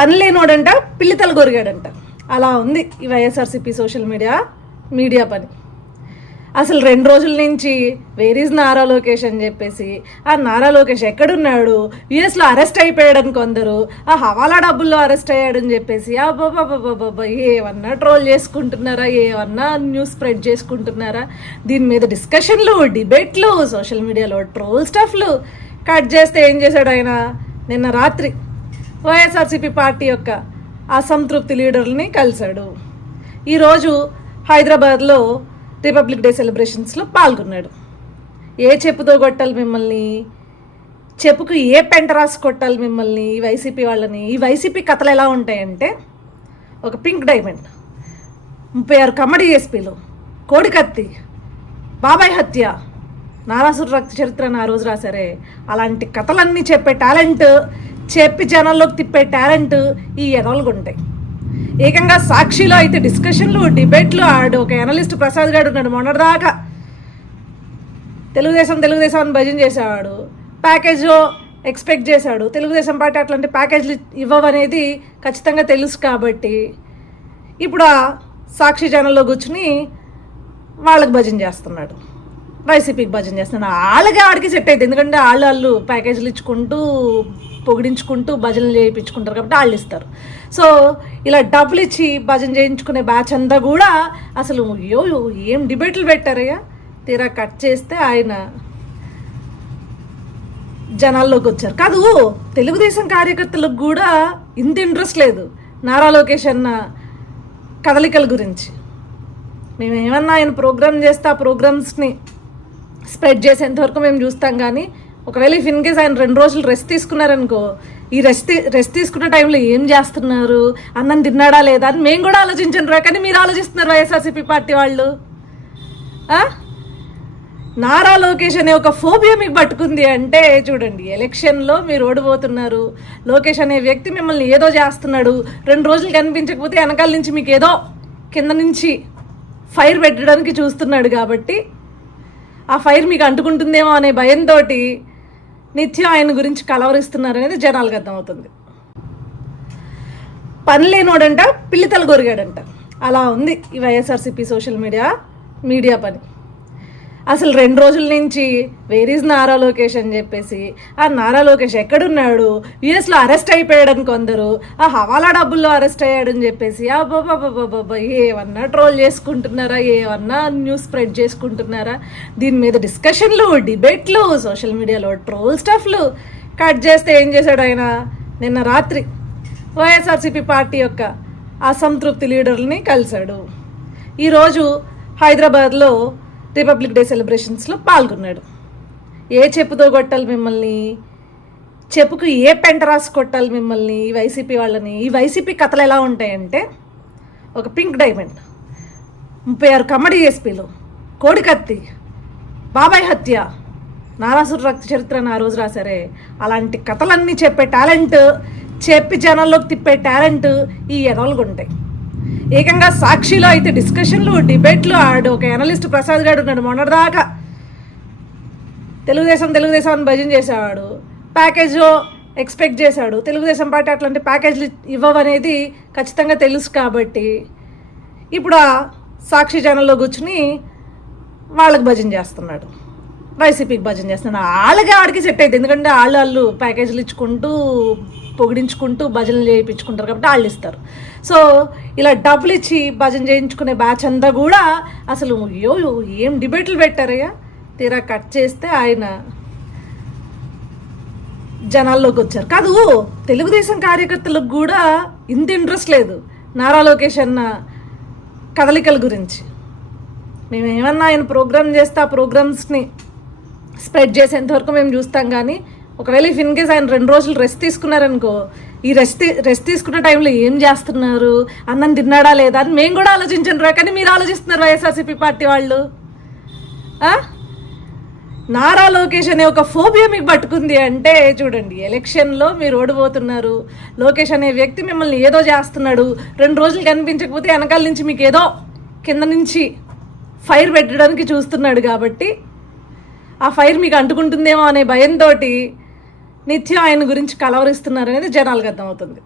పని లేనోడంట పిల్లితలు కొరిగాడంట అలా ఉంది ఈ వైఎస్ఆర్సీపీ సోషల్ మీడియా మీడియా పని. అసలు రెండు రోజుల నుంచి వేర్ ఈజ్ నారా లోకేష్ అని చెప్పేసి ఆ నారా లోకేష్ ఎక్కడున్నాడు? యుఎస్లో అరెస్ట్ అయిపోయాడని కొందరు ఆ హవాలా డబ్బుల్లో అరెస్ట్ అయ్యాడని చెప్పేసి అబ్బాబాబాబాబా ఏమన్నా ట్రోల్ చేసుకుంటున్నారా? ఏమన్నా న్యూస్ స్ప్రెడ్ చేసుకుంటున్నారా? దీని మీద డిస్కషన్లు డిబేట్లు సోషల్ మీడియాలో ట్రోల్ స్టఫ్లు కట్ చేస్తే ఏం చేశాడు ఆయన? నిన్న రాత్రి వైఎస్ఆర్సీపీ పార్టీ యొక్క అసంతృప్తి లీడర్ని కలిశాడు. ఈరోజు హైదరాబాద్లో రిపబ్లిక్ డే సెలబ్రేషన్స్లో పాల్గొన్నాడు. ఏ చెప్పుతో కొట్టాలి మిమ్మల్ని? చెప్పుకు ఏ పెంట రాసి కొట్టాలి మిమ్మల్ని? ఈ వైసీపీ వాళ్ళని? ఈ వైసీపీ కథలు ఎలా ఉంటాయంటే ఒక పింక్ డైమండ్ ముప్పై ఆరు కమ్మడి ఎస్పీలు కోడికత్తి బాబాయ్ హత్య నారాసుర రక్త చరిత్రను ఆ రోజు రాశారే. అలాంటి కథలన్నీ చెప్పే టాలెంట్ చెప్పి జనాల్లోకి తిప్పే టాలెంట్ ఈ ఎదవలకు ఉంటాయి. ఏకంగా సాక్షిలో అయితే డిస్కషన్లు డిబేట్లు ఆడు ఒక అనలిస్ట్ ప్రసాద్ గారు ఉన్నాడు మొన్నటిదాకా. తెలుగుదేశం తెలుగుదేశం అని భజన చేసేవాడు. ప్యాకేజ్ ఎక్స్పెక్ట్ చేశాడు. తెలుగుదేశం పార్టీ అట్లాంటి ప్యాకేజ్లు ఇవ్వవనేది ఖచ్చితంగా తెలుసు కాబట్టి ఇప్పుడు ఆ సాక్షి ఛానల్లో కూర్చుని వాళ్ళకి భజన చేస్తున్నాడు. వైసీపీకి భజన చేస్తున్నాను వాళ్ళకి ఆడికి సెట్ అవుతుంది ఎందుకంటే వాళ్ళు వాళ్ళు ప్యాకేజీలు ఇచ్చుకుంటూ పొగిడించుకుంటూ భజనలు చేయించుకుంటారు కాబట్టి వాళ్ళు ఇస్తారు. సో ఇలా డబ్బులు ఇచ్చి భజన చేయించుకునే బ్యాచ్ అంతా కూడా అసలు అయ్యో ఏం డిబేట్లు పెట్టారయ్యా? తీరా కట్ చేస్తే ఆయన జనాల్లోకి వచ్చారు. కాదు తెలుగుదేశం కార్యకర్తలకు కూడా ఇంత ఇంట్రెస్ట్ లేదు. నారా లోకేష్ అన్న కదలికల గురించి. మేము ఏమన్నా ఆయన ప్రోగ్రామ్ చేస్తే ఆ ప్రోగ్రామ్స్ని స్ప్రెడ్ చేసేంత వరకు మేము చూస్తాం కానీ ఒకవేళ ఇఫ్ ఇన్ కేస్ ఆయన రెండు రోజులు రెస్ట్ తీసుకున్నారనుకో ఈ రెస్ట్ రెస్ట్ తీసుకున్న టైంలో ఏం చేస్తున్నారు? అన్నం తిన్నాడా లేదా అని మేము కూడా ఆలోచించండి రా. కానీ మీరు ఆలోచిస్తున్నారు వైఎస్ఆర్సీపీ పార్టీ వాళ్ళు. నారా లోకేష్ అనే ఒక ఫోబియా మీకు పట్టుకుంది అంటే చూడండి ఎలక్షన్లో మీరు ఓడిపోతున్నారు. లోకేష్ అనే వ్యక్తి మిమ్మల్ని ఏదో చేస్తున్నాడు. రెండు రోజులు కనిపించకపోతే వెనకాల నుంచి మీకు ఏదో కింద నుంచి ఫైర్ పెట్టడానికి చూస్తున్నాడు కాబట్టి ఆ ఫైర్ మీకు అంటుకుంటుందేమో అనే భయంతో నిత్యం ఆయన గురించి కలవరిస్తున్నారు అనేది జనాలకు అర్థమవుతుంది. పని లేనోడంట పిల్లితలు గొరిగాడంట అలా ఉంది ఈ వైఎస్ఆర్సీపీ సోషల్ మీడియా మీడియా పని. అసలు రెండు రోజుల నుంచి వేర్ ఈజ్ నారా లోకేష్ అని చెప్పేసి ఆ నారా లోకేష్ ఎక్కడున్నాడు? యుఎస్లో అరెస్ట్ అయిపోయాడని కొందరు. ఆ హవాలా డబ్బుల్లో అరెస్ట్ అయ్యాడని చెప్పేసి అబ్బాబాబాబాబా ఏమన్నా ట్రోల్ చేసుకుంటున్నారా? ఏమన్నా న్యూస్ స్ప్రెడ్ చేసుకుంటున్నారా? దీని మీద డిస్కషన్లు డిబేట్లు సోషల్ మీడియాలో ట్రోల్ స్టఫ్లు కట్ చేస్తే ఏం చేశాడు ఆయన? నిన్న రాత్రి వైఎస్ఆర్సీపీ పార్టీ యొక్క అసంతృప్తి లీడర్ని కలిశాడు. ఈరోజు హైదరాబాద్లో రిపబ్లిక్ డే సెలబ్రేషన్స్లో పాల్గొన్నాడు. ఏ చెప్పుతో కొట్టాలి మిమ్మల్ని? చెప్పుకు ఏ పెంట రాసి కొట్టాలి మిమ్మల్ని? ఈ వైసీపీ వాళ్ళని? ఈ వైసీపీ కథలు ఎలా ఉంటాయంటే ఒక పింక్ డైమండ్ ముప్పై ఆరు కమ్మడి ఎస్పీలు కోడికత్తి బాబాయ్ హత్య నారాసుర రక్త చరిత్రను ఆ రోజు రాశారే. అలాంటి కథలన్నీ చెప్పే టాలెంట్ చెప్పి జనాల్లోకి తిప్పే టాలెంట్ ఈ ఎదవలకు ఉంటాయి ఏకంగా సాక్షిలో అయితే డిస్కషన్లు డిబేట్లు ఆడు ఒక అనలిస్ట్ ప్రసాద్ గారు ఉన్నాడు మొన్నటిదాకా. తెలుగుదేశం తెలుగుదేశం అని భజన చేసేవాడు. ప్యాకేజ్ ఎక్స్పెక్ట్ చేశాడు. తెలుగుదేశం పార్టీ అట్లాంటి ప్యాకేజ్లు ఇవ్వవనేది ఖచ్చితంగా తెలుసు కాబట్టి ఇప్పుడు ఆ సాక్షి ఛానల్లో కూర్చుని వాళ్ళకి భజన చేస్తున్నాడు. వైసీపీకి భజన చేస్తున్నాడు. వాళ్ళకి ఆడికి సెట్ అయింది ఎందుకంటే వాళ్ళు వాళ్ళు ప్యాకేజీలు ఇచ్చుకుంటూ పొగిడించుకుంటూ భజనలు చేయించుకుంటారు కాబట్టి వాళ్ళు ఇస్తారు. సో ఇలా డబ్బులు ఇచ్చి భజన చేయించుకునే బ్యాచ్ అంతా కూడా అసలు అయ్యో ఏం డిబేట్లు పెట్టారయ్యా? తీరా కట్ చేస్తే ఆయన జనాల్లోకి వచ్చారు. కాదు తెలుగుదేశం కార్యకర్తలకు కూడా ఇంత ఇంట్రెస్ట్ లేదు నారా లోకేష్ అన్న కదలికల గురించి. మేము ఏమన్నా ఆయన ప్రోగ్రామ్ చేస్తే ఆ ప్రోగ్రామ్స్ని స్ప్రెడ్ చేసేంత వరకు మేము చూస్తాం కానీ ఒకవేళ ఇఫ్ ఇన్ కేస్ ఆయన రెండు రోజులు రెస్ట్ తీసుకున్నారనుకో ఈ రెస్ట్ రెస్ట్ తీసుకున్న టైంలో ఏం చేస్తున్నారు? అన్నం తిన్నాడా లేదా అని మేము కూడా ఆలోచించండి రా కానీ మీరు ఆలోచిస్తున్నారు వైఎస్ఆర్సీపీ పార్టీ వాళ్ళు. నారా లోకేష్ అనే ఒక ఫోబియా మీకు పట్టుకుంది అంటే చూడండి ఎలక్షన్లో మీరు ఓడిపోతున్నారు. లోకేష్ అనే వ్యక్తి మిమ్మల్ని ఏదో చేస్తున్నాడు. రెండు రోజులు కనిపించకపోతే వెనకాల నుంచి మీకు ఏదో కింద నుంచి ఫైర్ పెట్టడానికి చూస్తున్నాడు కాబట్టి ఆ ఫైర్ మీకు అంటుకుంటుందేమో అనే భయంతో నిత్యం ఆయన గురించి కలవరిస్తున్నారు అనేది జనాలకు అర్థమవుతుంది.